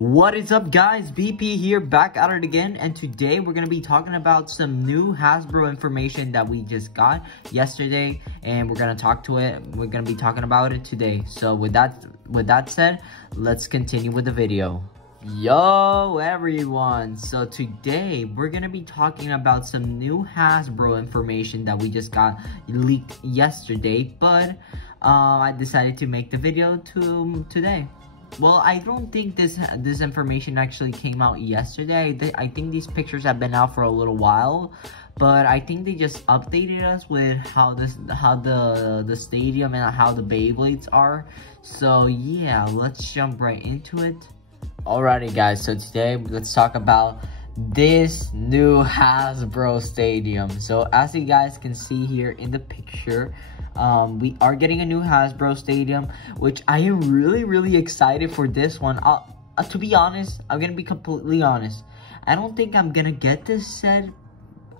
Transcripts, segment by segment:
What is up, guys? BP here, back at it again, and today we're going to be talking about some new Hasbro information that we just got yesterday, and we're going to talk to it. We're going to be talking about it today. So with that said, let's continue with the video. Yo everyone, so today we're going to be talking about some new Hasbro information that we just got leaked yesterday, but I decided to make the video today. Well, I don't think this information actually came out yesterday. I think these pictures have been out for a little while, but I think they just updated us with how the stadium and how the Beyblades are. So yeah, let's jump right into it. Alrighty guys, so today let's talk about this new Hasbro Stadium. So as you guys can see here in the picture, we are getting a new Hasbro Stadium, which I am really excited for this one. To be honest, I'm gonna be completely honest, I don't think I'm gonna get this set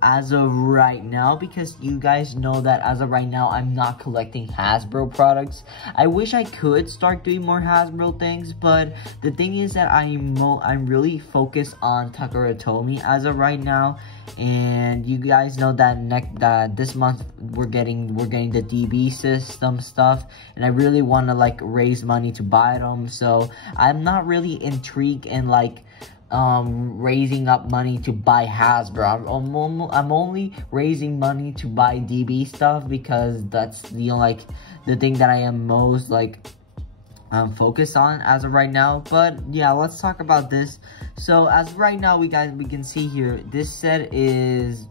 as of right now, because you guys know that as of right now I'm not collecting Hasbro products. I wish I could start doing more Hasbro things, but the thing is that I'm really focused on Takara Tomy as of right now. And you guys know that this month we're getting the DB system stuff, and I really want to like raise money to buy them. So I'm not really intrigued in like raising up money to buy Hasbro. I'm only raising money to buy DB stuff, because that's the thing that I am most focused on as of right now. But yeah, let's talk about this. So as of right now, we can see here, this set is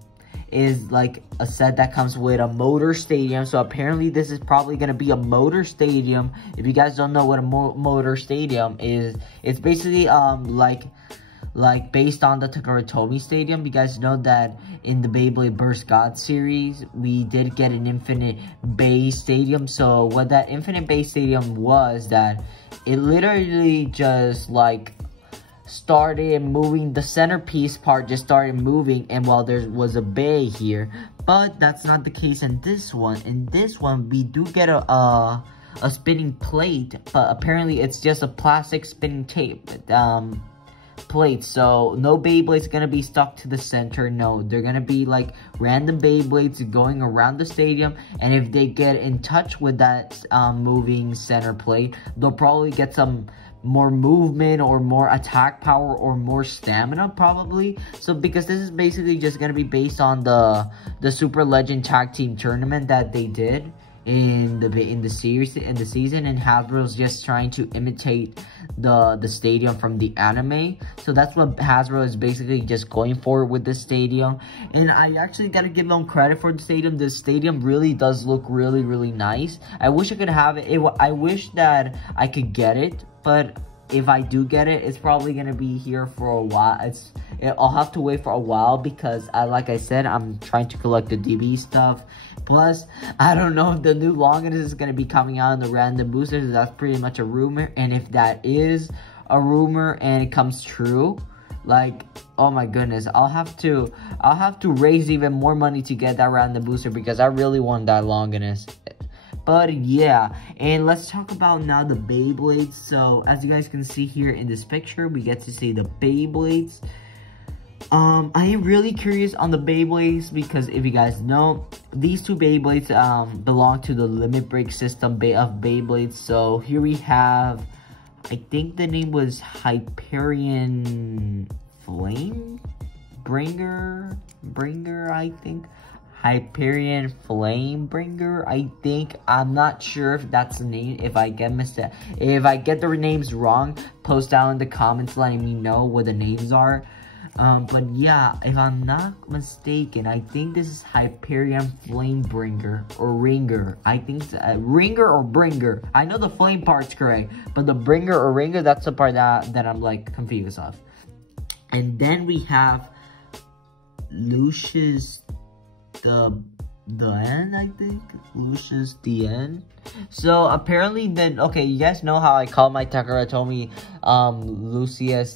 like a set that comes with a motor stadium. So apparently this is probably going to be a motor stadium. If you guys don't know what a motor stadium is, it's basically like based on the Takara Tomy Stadium. You guys know that in the Beyblade Burst God series, we did get an infinite base stadium. So what that infinite base stadium was, that it literally just like started moving, the centerpiece part just started moving, and while there was a bay here. But that's not the case in this one. In this one, we do get a spinning plate, but apparently it's just a plastic spinning tape plate. So no Beyblades gonna be stuck to the center. No, they're gonna be like random Beyblades going around the stadium, and if they get in touch with that moving center plate, they'll probably get some more movement or more attack power or more stamina probably. So because this is basically just gonna be based on the Super Legend Tag Team Tournament that they did in the season, and Hasbro's just trying to imitate the stadium from the anime. So that's what Hasbro is basically just going for with this stadium, and I actually gotta give them credit for the stadium. The stadium really does look really nice. I wish I could have it. I wish that I could get it, but if I do get it, it's probably gonna be here for a while. I'll have to wait for a while, because like I said, I'm trying to collect the DB stuff. Plus, I don't know if the new Longinus is going to be coming out in the random boosters. That's pretty much a rumor. And if that is a rumor and it comes true, like, oh my goodness, I'll have to raise even more money to get that random booster, because I really want that Longinus. But yeah, and let's talk about now the Beyblades. So as you guys can see here in this picture, we get to see the Beyblades. I am really curious on the Beyblades, because if you guys know, these two Beyblades belong to the limit break system of Beyblades. So here we have, I think the name was Hyperion Flame Bringer, I think. Hyperion Flame Bringer, I think. I'm not sure if that's the name. If I get the names wrong, post down in the comments letting me know what the names are. But yeah, if I'm not mistaken, I think this is Hyperion Flame Bringer or Ringer. I think it's Ringer or Bringer. I know the flame part's correct, but the Bringer or Ringer, that's the part that I'm like confused of. And then we have Lucius the end, I think. Lucius the end. So apparently then, okay, you guys know how I call my Takara Tomy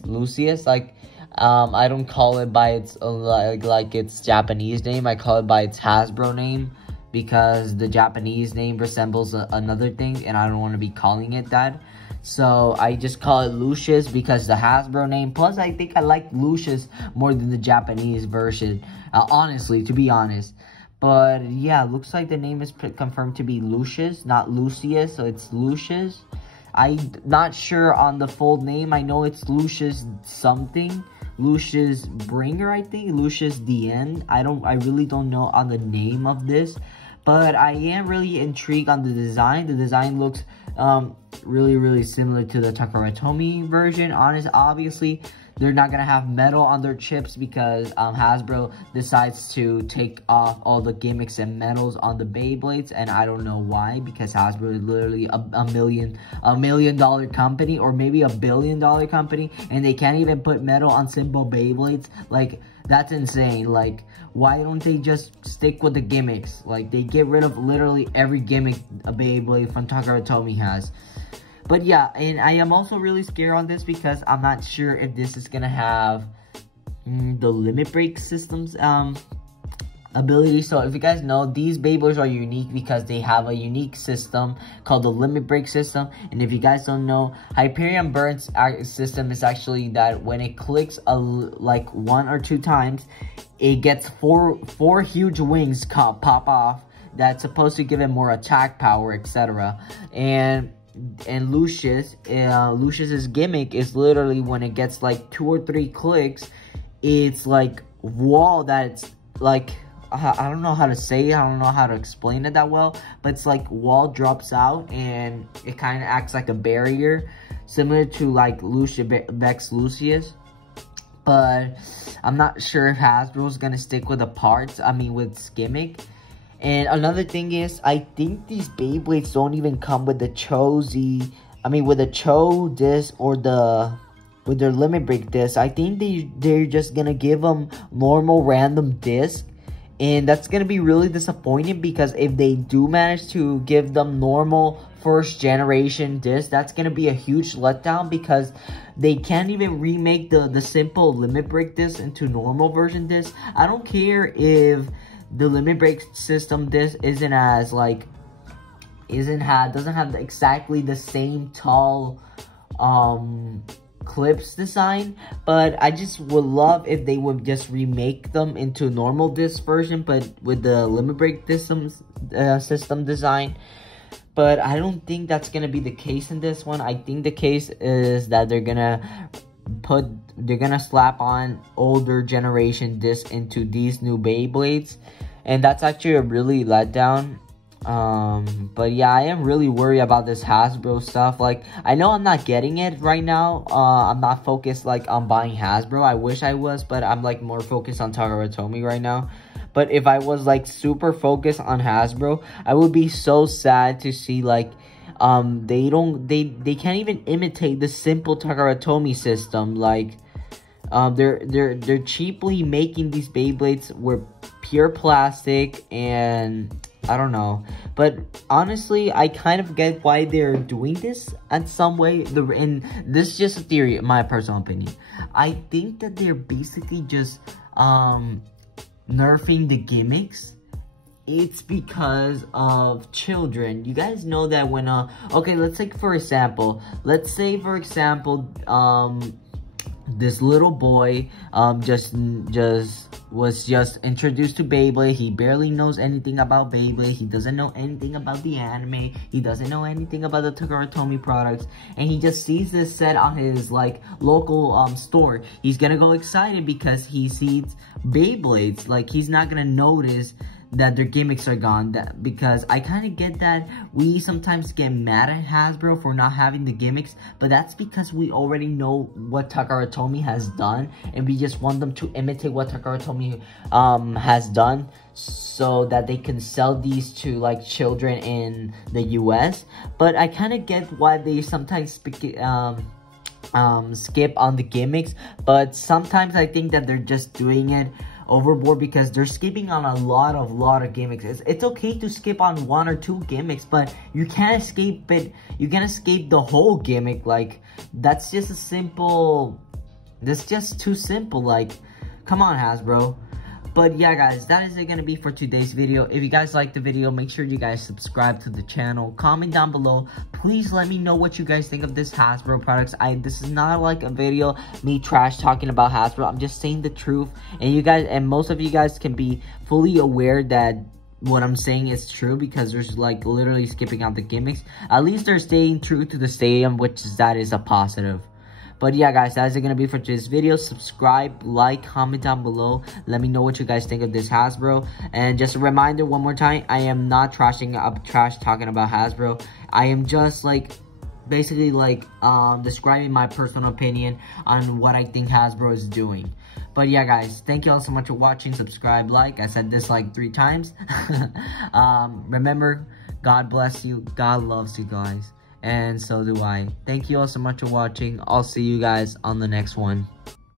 Lucius, like I don't call it by its like its Japanese name. I call it by its Hasbro name. because the Japanese name resembles another thing, and I don't want to be calling it that. So I just call it Lucius because the Hasbro name. Plus, I think I like Lucius more than the Japanese version, honestly, to be honest. But yeah, looks like the name is confirmed to be Lucius, not Lucius, so it's Lucius. I'm not sure on the full name. I know it's Lucius something. Lucius Bringer, I think. Lucius the End. I really don't know on the name of this. But I am really intrigued on the design. The design looks really similar to the Takaratomi version. Obviously, they're not gonna have metal on their chips because Hasbro decides to take off all the gimmicks and metals on the Beyblades, and I don't know why, because Hasbro is literally a million dollar company, or maybe $1 billion company, and they can't even put metal on simple Beyblades. Like, that's insane. Like, why don't they just stick with the gimmicks? Like, they get rid of literally every gimmick a Beyblade from Takaratomi has. But yeah, and I am also really scared on this because I'm not sure if this is gonna have the limit break systems ability. So if you guys know, these Beyblades are unique because they have a unique system called the limit break system. And if you guys don't know, Hyperion Burns system is actually that when it clicks like 1 or 2 times, it gets four huge wings pop off that's supposed to give it more attack power, etc. And Lucius's gimmick is literally when it gets like 2 or 3 clicks, it's like wall that's like, I don't know how to say it, I don't know how to explain it that well, but it's like wall drops out and it kind of acts like a barrier, similar to like Vex Lucius. But I'm not sure if Hasbro's gonna stick with the parts, with its gimmick. And another thing is, I think these Beyblades don't even come with the with the Cho disc or with their limit break disc. I think they're just gonna give them normal random disc, and that's gonna be really disappointing because if they do manage to give them normal first generation disc, that's gonna be a huge letdown because they can't even remake the simple limit break disc into normal version disc. I don't care if the limit break system disc doesn't have exactly the same tall clips design, but I just would love if they would just remake them into normal disc version, but with the limit break system design. But I don't think that's gonna be the case in this one. I think the case is that they're gonna slap on older generation discs into these new Beyblades, and that's actually a really letdown. But yeah, I am really worried about this Hasbro stuff. Like, I know I'm not getting it right now. I'm not focused like on buying Hasbro. I wish I was, but I'm like more focused on Takaratomi right now. But if I was like super focused on Hasbro, I would be so sad to see like they can't even imitate the simple Takaratomi system. Like they're cheaply making these Beyblades with pure plastic, and I don't know. But honestly, I kind of get why they're doing this in some way. And this is just a theory, my personal opinion. I think that they're basically just nerfing the gimmicks. It's because of children. You guys know that when okay, let's take for example, this little boy was just introduced to Beyblade. He barely knows anything about Beyblade. He doesn't know anything about the anime. He doesn't know anything about the Takaratomi products. And he just sees this set on his like local store. He's gonna go excited because he sees Beyblades. Like, he's not gonna notice that their gimmicks are gone. Because I kind of get that we sometimes get mad at Hasbro for not having the gimmicks, but that's because we already know what Takaratomi has done, and we just want them to imitate what Takaratomi has done, so that they can sell these to like children in the US. But I kind of get why they sometimes skip on the gimmicks, but sometimes I think that they're just doing it overboard because they're skipping on a lot of gimmicks. It's okay to skip on 1 or 2 gimmicks, but you can't escape it. You can't escape the whole gimmick. Like, that's just too simple. Like, come on, Hasbro. But yeah, guys, that is it gonna be for today's video. If you guys like the video, make sure you guys subscribe to the channel. Comment down below. Please let me know what you guys think of this Hasbro products. This is not like a video me trash talking about Hasbro. I'm just saying the truth, and you guys, and most of you guys can be fully aware that what I'm saying is true, because there's like literally skipping out the gimmicks. At least they're staying true to the stadium, that is a positive. But yeah, guys, that's it gonna be for today's video. Subscribe, like, comment down below. Let me know what you guys think of this Hasbro. And just a reminder, one more time, I am not trash talking about Hasbro. I am just like basically like describing my personal opinion on what I think Hasbro is doing. But yeah, guys, thank you all so much for watching. Subscribe, like. I said this like 3 times. Remember, God bless you. God loves you guys. And so do I. Thank you all so much for watching. I'll see you guys on the next one.